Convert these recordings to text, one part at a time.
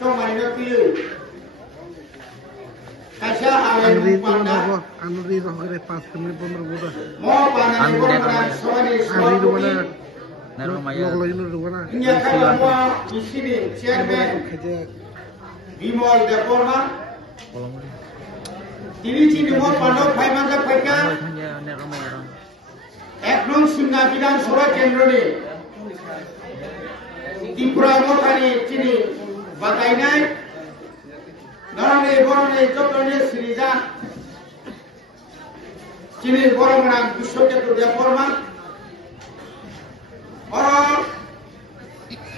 Somai no piu. Kasih Andri awal itu pada. apa? Andri itu kira 5 menit 15 menit. Mau pada orang somai Andri itu mana? Narumaya. Lokal itu di mana? Ini kalau mau di sini chairman Bimol Deporma. Ini sini mau pandau Paiman Jakarta. Narumaya. Eknong Singa Bidan Sura Kendroni. Tripura Mokani sini Batainai. Narane Borone Jotone Sirija. Sini Borong Bishoketu Deporma. Orang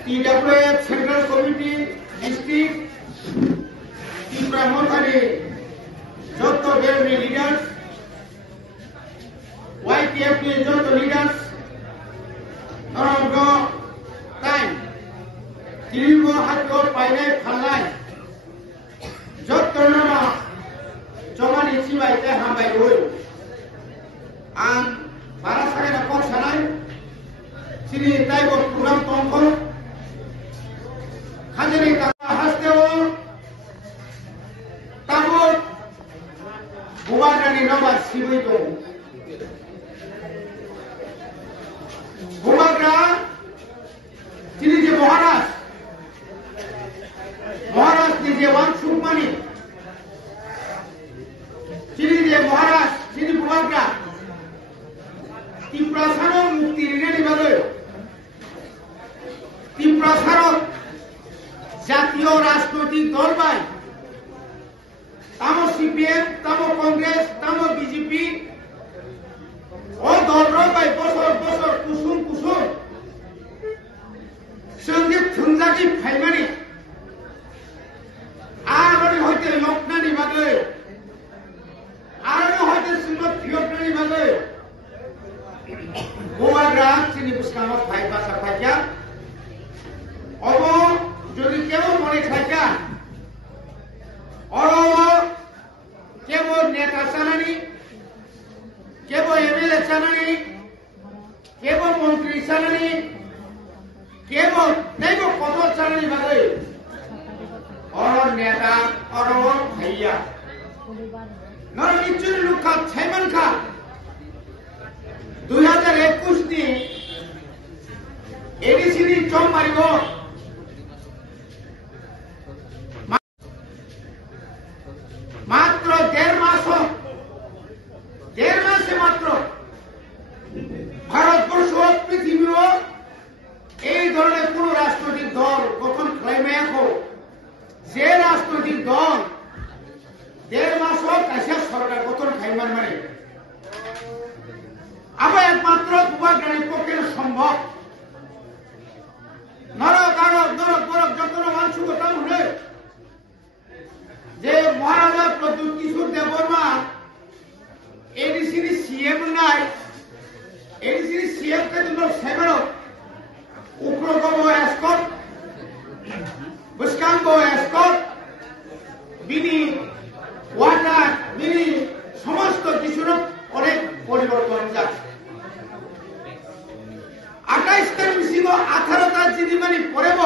TWF Central Committee District Tripura Mokani Joto Bermi leaders YPF Joto leaders orang go time Tirigo Hatko Painai Phalai Joto nama Coman isi baik hambai dulu ang para saya dapat sanai sini taibo program tongkol hajari kata hasteo tabut bubagrani nomor sibuito bubagra sini je Maharaj ni je Wangsukmani sini je Maharaj sini bubagra Tripura Sarok mukti rinani bagai Tripura Sarok জাতীয় রাজনৈতিক দল by তামো CPM তামো Congress তামো BJP ও দল by বছর বছর কুসুম সঙ্গে থুনজাকি ফাইমানি আর হইতে লকনানি বাগে আর হইতে সিমত ফিয়টনানি বাগে গোয়াগ্রা চিনি বুসকামত ফাই বাসা ফাইয়া অব যদি কেউ মনে খাইকা কেবল নেতা চানানি কেবল এমএলএ চানানি কেবল মন্ত্রী চানানি কেবল দেব কত চানানি বাগে নেতা ভাইয়া নর নিশ্চয় লুকা ছাইমান খা 2021 নি এডিসিডি চম মারিব মাত্র 1.5 মাসে মাত্র ভারতবর্ষ পৃথিবীও এই ধরনের কোন রাজনৈতিক দল গঠন খাইমায়াখো যে রাজনৈতিক দল 1.5 মাস কাইসা সরকার গঠন খাইমান মানে আবার একমাত্র বুবাগ্রানির পক্ষে সম্ভব নরক যত মানুষ তাম হলে যে মহারাজা প্রদ্যুৎ কিশোর দেববর্মা এডিসিডি সিএম নাই এডিসিডি সিএম কে জন্য সেবেরো উপরগম এসকট বুসকাঙ্গ এসকট বিনি ওয়াটার বিনি সমস্ত কিছুর অনেক পরিবর্তন যায় 28 তারিখ ছিল 18 তারিখ জিনিমানি পরেব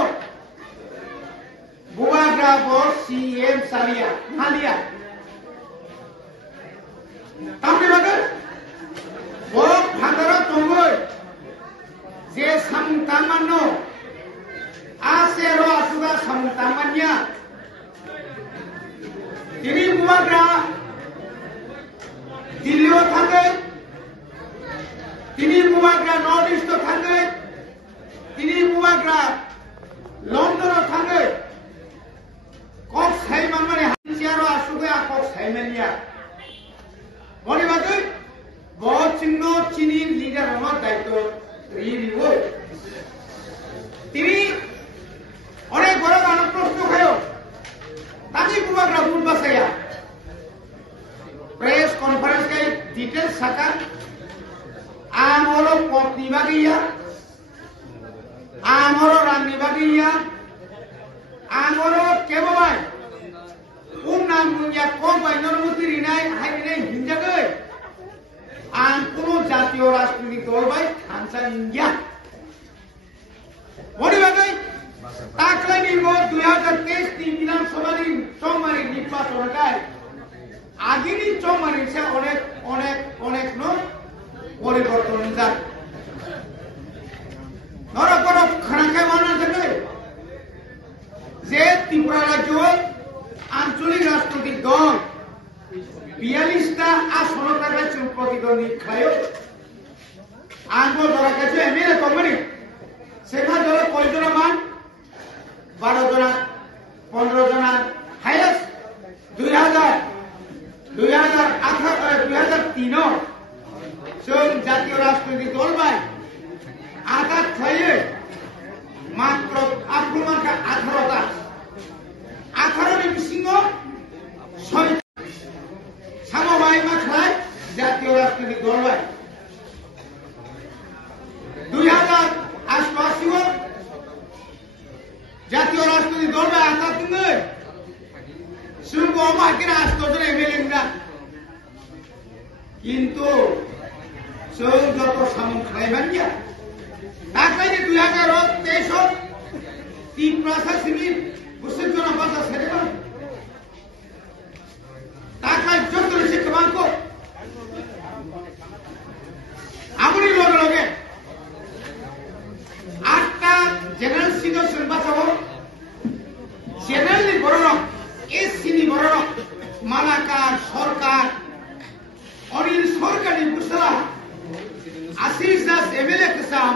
বুবাগ্রা বস সিএম সালিয়া হালিয়া তামনি বাগে বড় ভাদরা তঙ্গই যে সামতামান্য আছে র আসুদা সামতামানিয়া তিনি বুবাগ্রা দিল্লিও থাকে তিনি বুবাগ্রা নর্থ ইস্ট থাকে তিনি বুবাগ্রা লন্ডনও থাকে কক সাইমান মানে হাঞ্চিয়ারো আসুগে কক সাইমানিয়া মনে বাদে বহুত চিহ্ন চিনি লিডার হওয়ার দায়িত্ব রিব তিনি অনেক বড় মানব প্রশ্ন খায় তাকে বুবাগ্রা ভোট বাসাইয়া প্রেস কনফারেন্স কে ডিটেলস সাকা আমরো পত্নী বাগিয়া আমরো রান্নি বাগিয়া আমরো কেববাই নাম মুনিয়া কম বাই নরমতি রিনাই হাই রিনাই হিনজাগে আন কোন জাতীয় রাজনৈতিক দল বাই খানসা ইন্ডিয়া মনে বাগাই তাকলাই Agibo 2023 ni Biধানসভার চৌমারি নির্বাচন গায় আগেরই চৌমারি সে অনেক পরিবর্তন যা নরকর খানাখায় মানা থাকে যে ত্রিপুরা রাজ্য আঞ্চলিক রাজনৈতিক দল 42টা আসন থাকা প্রতিদ্বন্দ্বী খায় আঙ্গ ধরা গেছে এমএলএ কোম্পানি সেখানে ধরে কয়জনা মান 12 জনা 15 জনা হাইয়েস্ট 2003 जों জাতীয় রাজনৈতিক দল বাই আঘাত খাইয়ে মাত্র আক্রমণকা 18টা 18 নি বিসিङ সামবাই মাথায় জাতীয় রাজনৈতিক দল বাই 2088 জাতীয় রাজনৈতিক দল বাই আঘাত দিলে সুরঙ্গ মার্কেট 8 জন এমএলএ না কিন্তু जों যত সামন খাইবানিয়া তাকাইনি 2023 ত্রিপুরা শাসিনী বুসিজনা বাসা সেরেবা তাকাই যত রেছে কমানকো আমরি লগে 8টা জেনারেল সিনিয়র বাসাবো জেনারেল নি বড় এসসি নি বড় মালাকার সরকার অনিল সরকারি বুসলা আশিস দাস এমএলএ কিসাম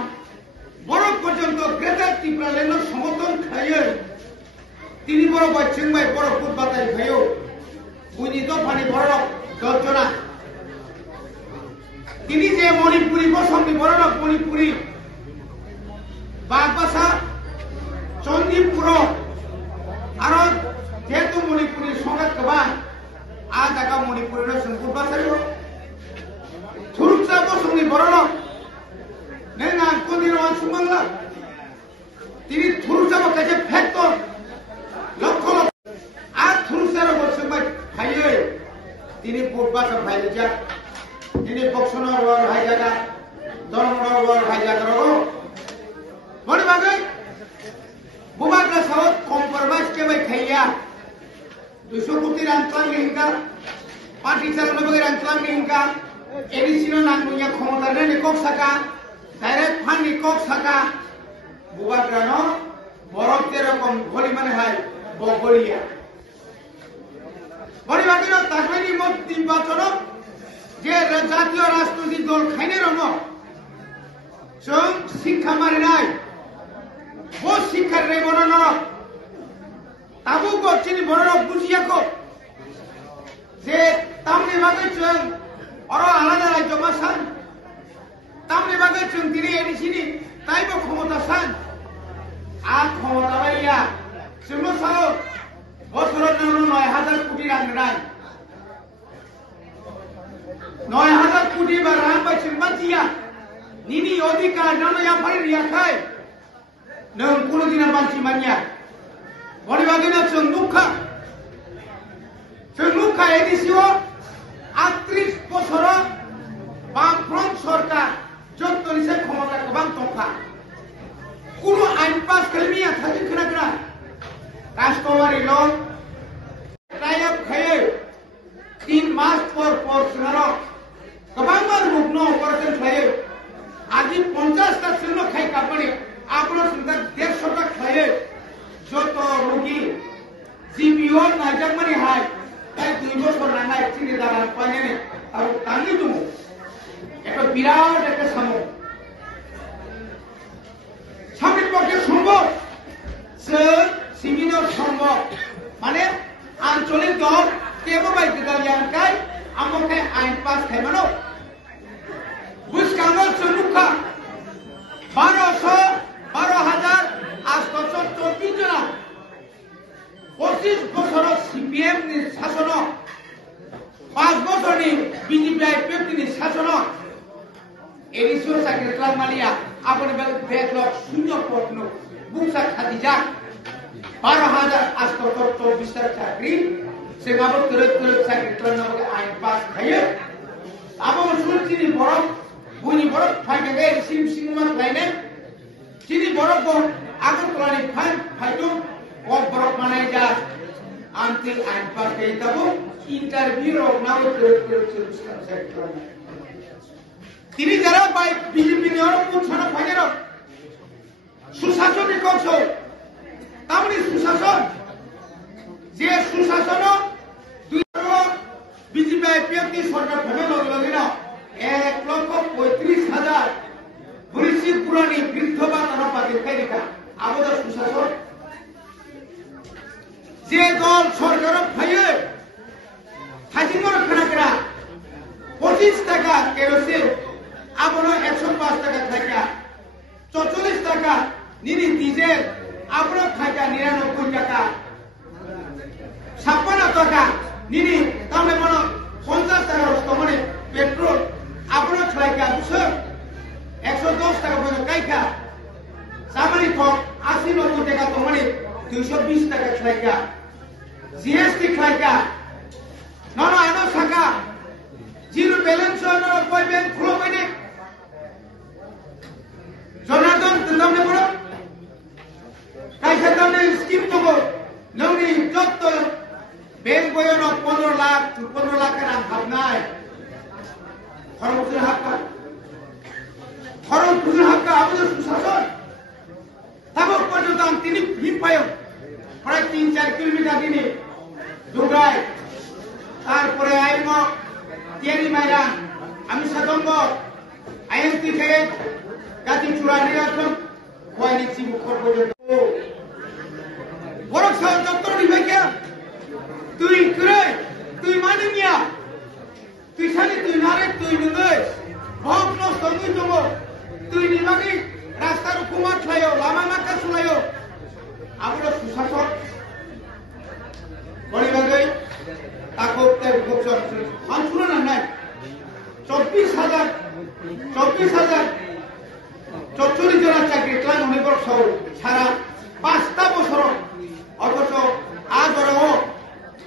বড় পর্যন্ত গ্রেটার ত্রিপুরা ল্যান্ডের সমর্থন খাইয়ে তিনি বড় বৈচিংবাই বড় ফুটবাতাই খাইও বুঝি দফানি বড় 10 জনা তিনি যে মণিপুরি বসন্তি বড় মণিপুরি বাগবাসা চন্দিপুর আর যেহেতু মণিপুরের সংখ্যা গোবাं आ जागा मणिपुर संकुल बासायो थुरुकसा बसंनि बरन नों आं कन्दिराव सुमंला তিনি থুরুসাবো কাছে ফেক্টর লক্ষ আর থুরুসারো বসবাই খাইয়ে তিনি বুটবাসা ভাইলে যা তিনি বক্সনর ওর ভাই জায়গা ধর্মনর ওর ভাই জায়গা রো বড় বাগে বুবাগা সাউথ কম্প্রোমাইজ কে ভাই খাইয়া 200 কোটি রানতাম হিংকা পার্টি চালানো বগে রানতাম হিংকা এডিসিনো নাঙ্গুয়া ক্ষমতা রে কক সাকা ডাইরেক্ট ফান্ড কক সাকা বুবাগ্রানো বরফ যেরকম ঘড়ি মানে হয় বগলিয়া বড়িবাগির তাজমানি মত নির্বাচন যে জাতীয় রাজনৈতিক দল খাইনে রঙ जों শিক্ষা মারি নাই ও শিক্ষার রে বড় তাবু গচিনি বড় বুঝিয়াকো যে তামনি বাগে जों অর আলাদা রাজ্য মাসান তামনি বাগে जों দিনে এডিসিনি তাইবো ক্ষমতা সান আ ক্ষমতা বাইয়া जोंनो सारो বছরের জন্য 9000 কোটি রাং রায় 9000 কোটি বা রাং বাই जों মাতিয়া নিনি অধিকার নানয়া ফারি রিয়াখাই নং কোনদিনা বানছি মানিয়া বড়িবাগিনা जों লুখা এডিসিও 38 বছর বামফ্রন্ট সরকার যতনিসে ক্ষমতা গোবাं দंखा কোন আইন পাস খালিমিয়া থাকি खोनाग्रा राष्ट्रवादी लोग टाइप खाए 3 मास पर सुनारो गोबां बार रुग्न ऑपरेशन खाए आज 50 टा सुनो खाई कापणी आपनो सुंदर 150 टा खाए যত রোগী জিবিও নাজাকমানি হাই তাই 2 বছর নাহাই চিনি দাঁড়ান পাইনে আর তাঙ্গি তুমি একটা বিরাট একটা সামনের পক্ষে সম্ভব সিমিনো সম্ভব মানে আঞ্চলিক দল কেবল বাইকাই আমাকে আইন পাস খাইমানো বুঝকাঙ্গ চলুখা 12,824 জনা 25 বছর সিপিএম নি শাসন 5 বছর নি বিজেপি আইপিএফ নি শাসন এডিসিও চাকরি ক্লাব মালিয়া আপনি ব্যাকলগ শূন্য পত্ন বুকসা খাদি যা 12,824 চাকরি সেগাবো তুরত চাকরি ক্লাব নামকে আইন পাস খাইয়ে আবো সুলচিনি বরফ বুনি বরফ ফাইকে সিমা খাইনে চিনি বরফ আগরতলানি phyto borok manajer anti anpa keitabu interview rok nawo terus তিনি যারা বাই বিজেপি নিয়ম পুছানো ফাইনাল সুশাসনের কৌশল তামনি সুশাসন যে সুশাসন দুই বিজেপি আইপিএফটি সরকার ভেবে লগে না 1,35,000 বরিশি পুরানি বৃদ্ধ বা তারা পাতি ফেরিকা আবদা সুশাসন যে দল সরকার ফাইয়ে হাজিমর খানাকরা 25 টাকা কেরোসিন আবনো 105 টাকা খাইকা 44 টাকা নিনি ডিজেল আবনো খাইকা 99 টাকা 56 টাকা নিনি তাহলে মনে 50 টাকা মানে পেট্রোল আবনো খাইকা 110 টাকা পর্যন্ত খাইকা সামানি কম 80-90 টাকা তো মানে 220 টাকা খাইকা জিএসটি খাইকা নন আনো টাকা জিরো ব্যালেন্স হলো কই ব্যাংক খুলো কইনে জনার্দন তুমি বড় তাই সেখানে স্কিম তো নৌনি যত ব্যাংক বইয়ের 15 লাখের ভাবনায় খরচের হাক্কা আমাদের সুশাসন তাবক পর্যন্ত তিনি ভীম পায় প্রায় 3-4 কিলোমিটার দিনে দুগায় তারপরে আইন তিয়ারি মাইরান আমি সাধঙ্গ আইএনটি থেকে গাছি চূড়া নিরাজন কয়নি চিমুখর পর্যন্ত বড় সাহস দপ্তর নিবে কে তুই করে তুই মানে নিয়া তুই সালি তুই নারে তুই নুগে ভোগ নষ্ট তুই দেব তুই নিবাগি রাস্তার কুমার ছলায়ও লামা মাকা ছলায়ও আমরা সুশাসন বড়িবাগে তাকে শুনো না নাই 24,000 44 জনের চাকরি ক্লান অনেক সহ সারা 5টা বছর অথচ আজ ওরাও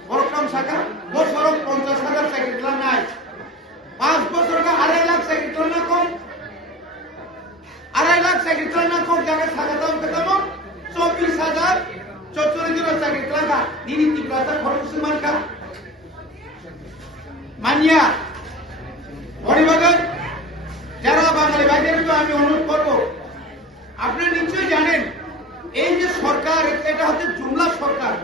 বরকম শাখা বছর 50,000 চাকরি ক্লান নাই 5 বছর 2.5 লাখ চাকরি ক্লান না কম 2.5 লাখ চাকরি ক্লান না কম জায়গা শাখা দাম কেতন 24,000 44 জনের চাকরি ক্লান কা নিনি তীব্রতা খরচ মানকা মানিয়া পরিবারের যারা বাঙালি ভাইদেরকে আমি অনুরোধ করব আপনারা নিশ্চয়ই জানেন এই যে সরকার এটা হচ্ছে জুমলা সরকার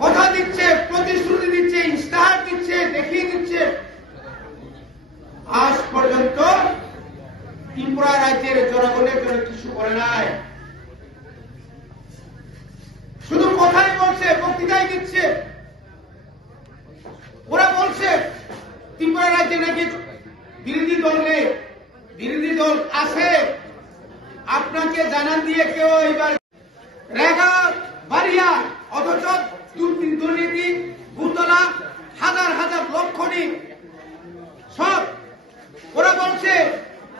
কথা দিচ্ছে প্রতিশ্রুতি দিচ্ছে ইস্তাহার দিচ্ছে দেখিয়ে দিচ্ছে আজ পর্যন্ত ত্রিপুরা রাজ্যের জনগণের জন্য কিছু করে নাই শুধু কথাই বলছে বক্তৃতাই দিচ্ছে ওরা বলছে ত্রিপুরা রাজ্যে নাকি বিরোধী দল আছে আপনাকে জানান দিয়ে কেউ এবার রেগা বাড়িয়া অথচ দুর্নীতি ঘুতলা হাজার লক্ষণী সব ওরা বলছে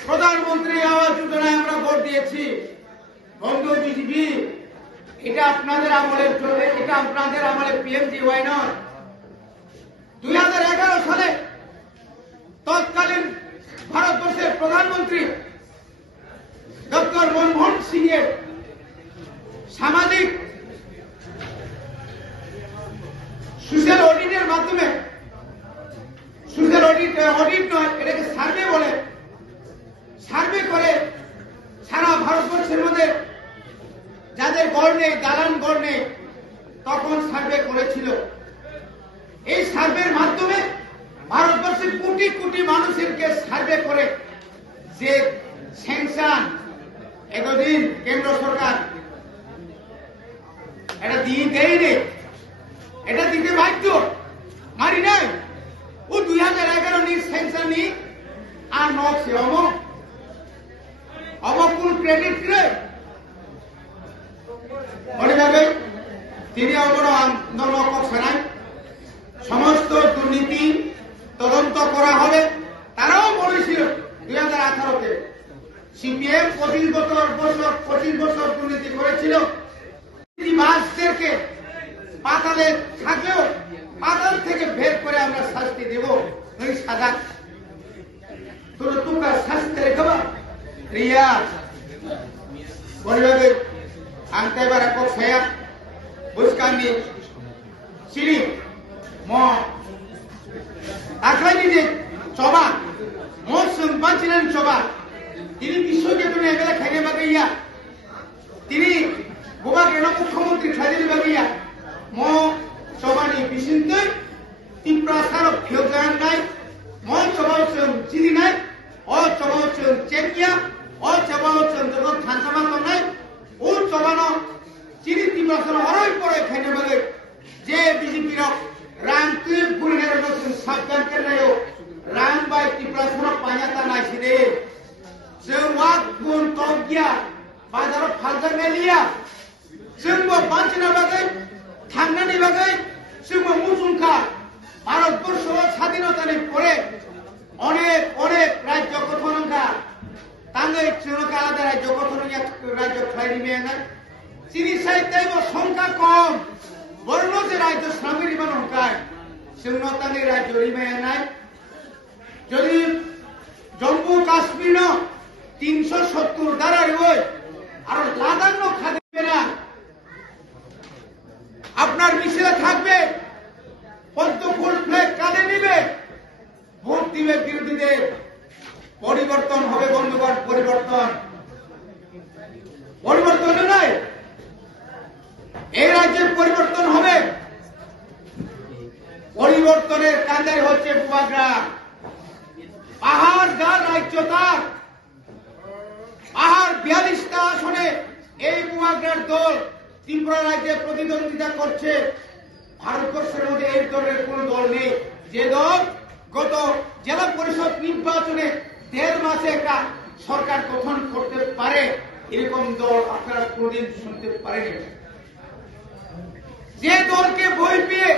প্রধানমন্ত্রী আবাস যোজনায় আমরা ভোট দিয়েছি বন্ধ বিজেপি এটা আপনাদের আমলের চলে এটা আপনাদের আমলে পিএমজিওয়াই নয় 2011 সালে তৎকালীন ভারতবর্ষের প্রধানমন্ত্রী ডক্টর মনমোহন সিং এর সামাজিক সোশ্যাল অডিটের মাধ্যমে সোশ্যাল অডিট নয় এটাকে সার্ভে বলে সার্ভে করে সারা ভারতবর্ষের মধ্যে যাদের গড় নেই দালান গড় নেই তখন সার্ভে করেছিল এই সার্ভের মাধ্যমে ভারতবর্ষের কোটি কোটি মানুষেরকে সার্ভে করে যে স্যাংশন এতদিন কেন্দ্র সরকার এটা দিয়ে দেয়নি এটা দিতে বাধ্য মারি নাই ও 2011 নি স্যাংশন নি আর নকশে অমক কোন ক্রেডিট রে মনে যাবে তিনি অবরো আন্দোলন করেন সমস্ত দুর্নীতি তদন্ত করা হবে তারাও বলেছিল 2018-তে সিপিএম 25 বছর দুর্নীতি করেছিল মাসদেরকে পাতালে থাকলেও পাতাল থেকে বের করে আমরা শাস্তি দেব ওই সাজা তোর তোমরা শাস্তি রেখবা রিয়া পরিবারের ang tebara kok saya buskani sini mo akhirnya ini coba mo sembancinan coba ini bisa gitu nih kalau kayaknya bagiya ini bukan karena mukhyamanti khajili bagiya mo coba nih bisinter timprasarok phyogan nai mo coba sem chini nai o coba sem cekya o coba sem jogon thansama kon nai o coba no chini timprasarok horoi pore kayaknya bagi je BJP rok rang tuh bulir no sem sabdan kernayo rang bai timprasarok panyata nai sini sewak pun togya bazar faljar melia sembo bancina bagai থাঙ্গানি বাগাই semua মুসুংখা Bharatvarsha স্বাধীনতার পরে অনেক অনেক রাজ্য গঠনকা তাঙ্গাই চুনকা আলাদা রাজ্য গঠন রাজ্য খাইনি মেয়ে চিনি সাহিত্যে সংখ্যা কম বর্ণ যে রাজ্য শ্রমিক রিমান হকায় সিংহতানি রাজ্য রিমায় নাই যদি জম্মু কাশ্মীর 370 দ্বারা রই আর লাদাখ খাবে না আপনার মিছিলে থাকবে পদ্ম ফুল ফ্ল্যাগ কাঁধে নিবে ভোট দিবে বিরোধীদের পরিবর্তন হবে বন্ধুগণ পরিবর্তন পরিবর্তন নয় এই রাজ্যের পরিবর্তন হবে পরিবর্তনের কান্দাই হচ্ছে বুয়াগ্রা পাহাড় গার রাজ্য তার পাহাড় 42টা আসনে এই বুয়াগ্রার দল ত্রিপুরা রাজ্যে প্রতিদ্বন্দ্বিতা করছে ভারতবর্ষের মধ্যে এই দলের কোন দল নেই যে দল গত জেলা পরিষদ নির্বাচনে 1.5 মাসে একটা সরকার গঠন করতে পারে এরকম দল আপনারা কোনদিন শুনতে পারেনি যে দলকে বই পেয়ে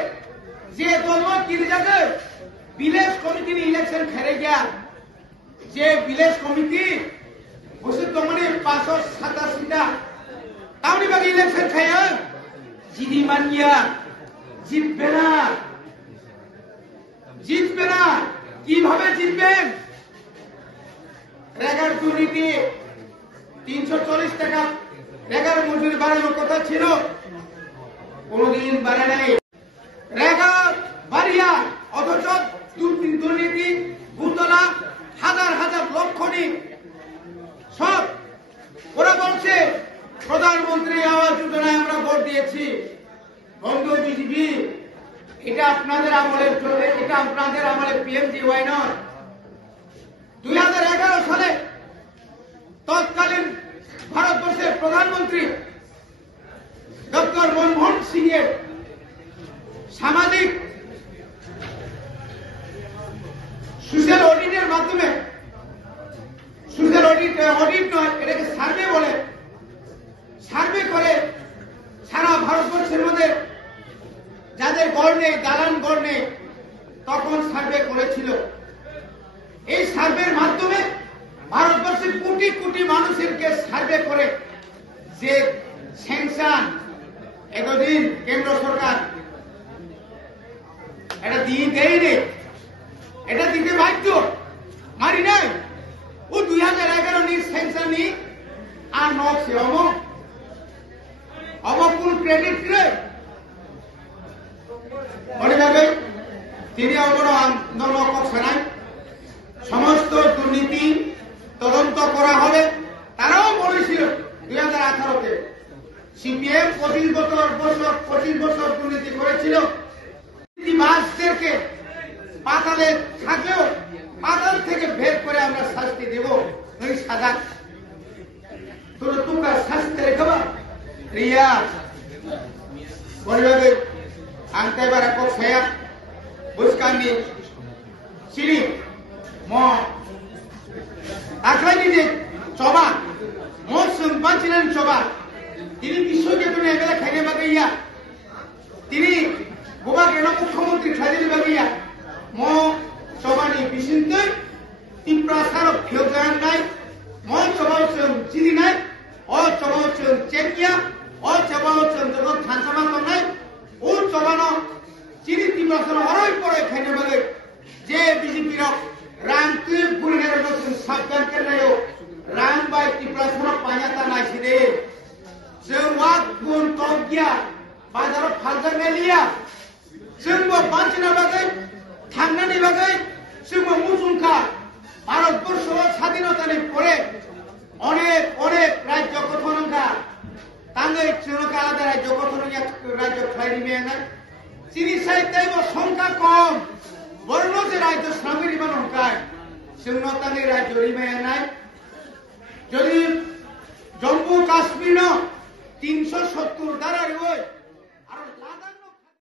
যে দল কি জায়গায় ভিলেজ কমিটির ইলেকশন খেলে গিয়া যে ভিলেজ কমিটি বসে তো মানে 587টা তাহলে বাকি ইলেকশন খায় জিডি মানিয়া জিতবে না কিভাবে জিতবেন রেগার দুর্নীতি 340 টাকা রেগার মজুরি বাড়ানোর কথা ছিল কোনদিন বাড়ে নাই রেগা বাড়িয়া অথচ দুর্নীতি ভূতলা হাজার হাজার লক্ষণী সব ওরা বলছে প্রধানমন্ত্রী আবাস যোজনায় আমরা ভোট দিয়েছি বন্ধু বিজেপি এটা আপনাদের আমলের চলে এটা আপনাদের আমলে পিএমজিওয়াই নয় 2011 সালে তৎকালীন ভারতবর্ষের প্রধানমন্ত্রী ডক্টর মনমোহন সিং এর সামাজিক সোশ্যাল অডিটের মাধ্যমে সোশ্যাল অডিট নয় এটাকে সার্ভে বলে সার্ভে করে সারা ভারতবর্ষের মধ্যে যাদের গড় নেই দালান গড় নেই তখন সার্ভে করেছিল এই সার্ভের মাধ্যমে ভারতবর্ষের কোটি কোটি মানুষেরকে সার্ভে করে যে স্যাংশন এতদিন কেন্দ্র সরকার এটা দিয়ে দেয়নি এটা দিতে বাধ্য মারি নাই ও 2011 নি স্যাংশন নি আর নকশে অমক কোন ক্রেডিট রে অনেকভাবে তিনি অবরো আন্দোলন করছেন সমস্ত দুর্নীতি তদন্ত করা হবে তারাও বলেছিল 2018-তে সিপিএম 25 বছর দুর্নীতি করেছিল দুর্নীতিবাজদেরকে পাতালে থাকলেও পাতাল থেকে বের করে আমরা শাস্তি দেব ওই সাজা তোর তোমরা শাস্তি রেখবা রিয়া বলবে আনতে এবার এক saya buskani sini mo akhirnya ini coba mo sembancinan coba ini bisa gitu nih kalau kayaknya bagiya ini bukan karena mukhyamanti khajili bagiya mo coba nih bisinter timprasarok phyogan nai mo coba sem chini nai o coba sem cekya o coba sem jogon thansama kon nai o coba no chini timprasarok horoi pore kayaknya bagi je BJP rok rang tuh bulir no sem sabdan kernayo rang bai timprasarok panyata nai sini semua बाजाराव फालजानाय लिया जोंबो बांसिना बागै थांनानै बागै जोंबो मुसुंखा भारतबर्षआव স্বাধীনতাनि পরে অনেক অনেক রাজ্য গঠনঙ্কা তাঙ্গै जोंका आलादा রাজ্য গঠনঙ্কা রাজ্য খাইনি মেয়ানাय চিনি সাহিত্যেব সংখ্যা কম বর্ণ যে রাজ্য সামিল ইমান হংকায় जोंनाव तांगै রাজ্য রিমায়ানায় যদি জম্মু কাশ্মীর 370 ধারা রয়েছে